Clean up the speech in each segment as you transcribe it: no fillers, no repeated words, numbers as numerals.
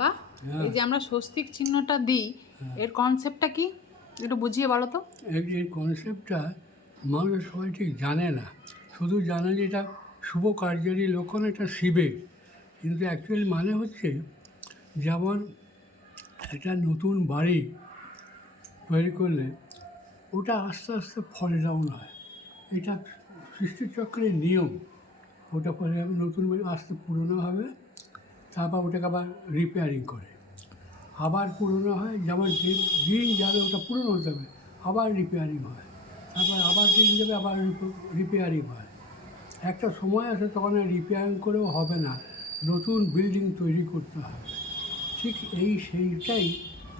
বা এই যে আমরা স্বস্তিক চিহ্নটা দিই, এর কনসেপ্টটা কি একটু বুঝিয়ে বলো তো। এই কনসেপ্টটা মানুষ সবাই ঠিক জানে না, শুধু জানে যে এটা শুভ কার্যেরই লক্ষণ, এটা শিবের। কিন্তু অ্যাকচুয়ালি মানে হচ্ছে, যেমন একটা নতুন বাড়ি তৈরি করলে ওটা আস্তে আস্তে ফল ডাউন হয়, এটা সৃষ্টিচক্রের নিয়ম। ওটা ফলে নতুন বাড়ি আস্তে পুরনো হবে, তারপর ওটাকে আবার রিপেয়ারিং করে আবার পুরনো হয়। যেমন যে দিন যাবে ওটা পুরনো হতে হবে, আবার রিপেয়ারিং হয়, তারপর আবার দিন যাবে, আবার রিপেয়ারিং হয়। একটা সময় আছে তখন রিপেয়ারিং করেও হবে না, নতুন বিল্ডিং তৈরি করতে হবে। ঠিক সেইটাই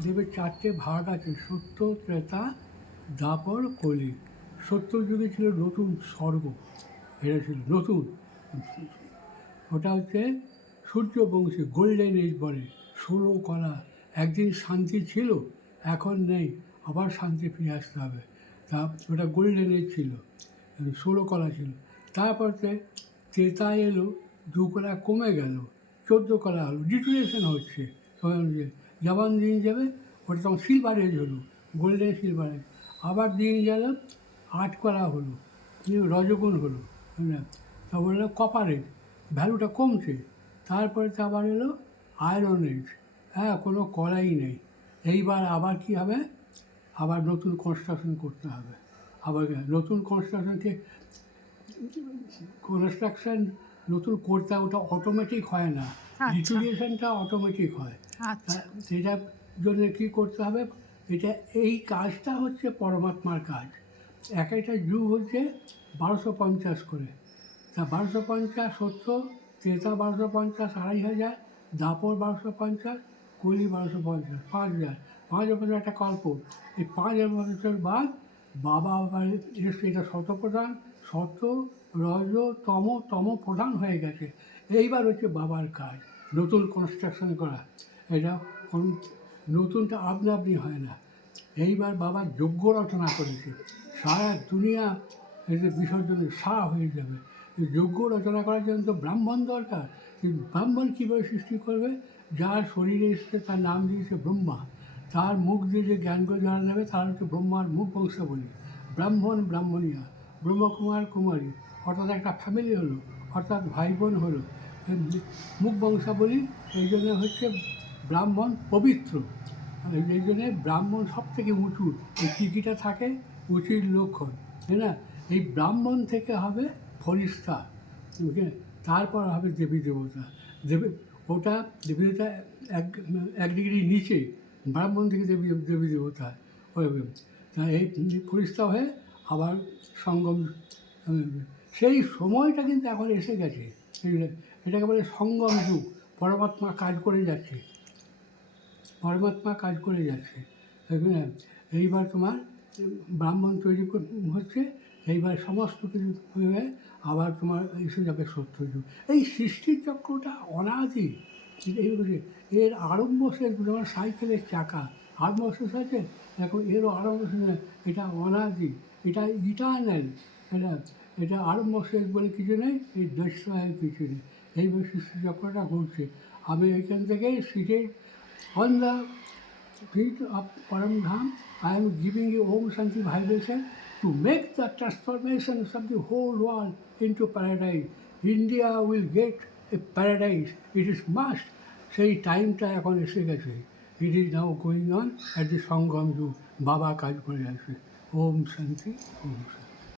দেবে। চারটে ভাগ আছে: সত্য, ত্রেতা, দ্বাপর, কলি। সত্য যুগে ছিল নতুন স্বর্গ, এটা ছিল নতুন। ওটা হচ্ছে সূর্যবংশী, গোল্ডেন এজ বলে। 16 কলা। একদিন শান্তি ছিল, এখন নেই, আবার শান্তি ফিরে আসতে হবে। তা ওটা গোল্ডেন এজ ছিল, 16 কলা ছিল। তারপরে ত্রেতা এলো, 2 কলা কমে গেল, 14 কলা হলো, ডিটোরিয়েশন হচ্ছে। যেমন দিন যাবে ওটা তখন সিলভার এজ হলো, গোল্ডেন সিলভার এজ। আবার দিন গেল, 8 কলা হলো, রজগুণ হলো, তা বললো কপার এজ, ভ্যালুটা কমছে। তারপরে তো আবার এলো আয়রন এজ, হ্যাঁ, কোনো কলাই নেই। এইবার আবার কী হবে, আবার নতুন কনস্ট্রাকশন করতে হবে। আবার নতুন কনস্ট্রাকশন নতুন করতে হবে, ওটা অটোমেটিক হয় না, ডিটোরিয়েশনটা অটোমেটিক হয়। সেটার জন্য কী করতে হবে, এটা এই কাজটা হচ্ছে পরমাত্মার কাজ। এক একটা যুগ হচ্ছে 1250 করে। তা 1250 সত্য, ত্রেতা 1250, 2500, দ্বাপর 1250, কলি 1250, 5000। 5000 বছর একটা কল্প। এই 5000 বছর বাদ বাবা আবার এসে, এটা শতপ্রধান, সত্য, রজ, তম প্রধান হয়ে গেছে। এইবার হচ্ছে বাবার কাজ, নতুন কনস্ট্রাকশন করা। এটা নতুনটা আপনি আপনি হয় না। এইবার বাবা যজ্ঞ রচনা করেছে, সারা দুনিয়া এতে বিসর্জনের সা হয়ে যাবে। যজ্ঞ রচনা করার জন্য তো ব্রাহ্মণ দরকার। কিন্তু ব্রাহ্মণ কীভাবে সৃষ্টি করবে? যার শরীরে এসেছে তার নাম দিয়েছে ব্রহ্মা, তার মুখ দিয়ে যে জ্ঞানগুলো যারা নেবে তার হচ্ছে ব্রহ্মার মুখ বংশাবলী। ব্রাহ্মণ, ব্রাহ্মণিয়া, ব্রহ্মকুমার, কুমারী, অর্থাৎ একটা ফ্যামিলি হলো, অর্থাৎ ভাই বোন হলো, মুখ বংশাবলী। এই জন্য হচ্ছে ব্রাহ্মণ পবিত্র। এই জন্যে ব্রাহ্মণ সব থেকে উঁচু। এই টিকিটা থাকে উঁচির লক্ষণ, তাই না? এই ব্রাহ্মণ থেকে হবে ফরিস্তা, ওকে, তারপর হবে দেবী দেবতা। ওটা দেবী দেবতা এক ডিগ্রি নিচে, ব্রাহ্মণ থেকে দেবী দেবতা হবে। তা এই ফরিস্তা হয়ে আবার সঙ্গম। সেই সময়টা কিন্তু এখন এসে গেছে, এটাকে বলে সঙ্গম যুগ। পরমাত্মা কাজ করে যাচ্ছে, পরমাত্মা কাজ করে যাচ্ছে। এইবার তোমার ব্রাহ্মণ তৈরি হচ্ছে, এইবার সমস্ত কিছু হয়ে আবার তোমার এসে যাবে সত্য যুগ। এই সৃষ্টির চক্রটা অনাদি। এর আরম্ভ শেষ, যেমন সাইকেলের চাকা আরম্ভ শেষ আছে, দেখো এরও আরম্ভ শেষ, এটা অনাদি, এটা ইটার্নাল। এটা আরম্ভ শেষ বলে কিছু নেই, এই দৈশ্যায় কিছু নেই। এইভাবে সৃষ্টি চক্রটা ঘুরছে। আমি এখান থেকে seated on the feet of Paramdham, I am giving you Om Shanti vibration to make the transformations of the whole world into paradise. India will get a paradise. It is must. সেই টাইমটা এখন এসে গেছে। It is now going on at the Sangam Yug. বাবা কাজ করে আছে। ওম শান্তি, ওম শান্তি।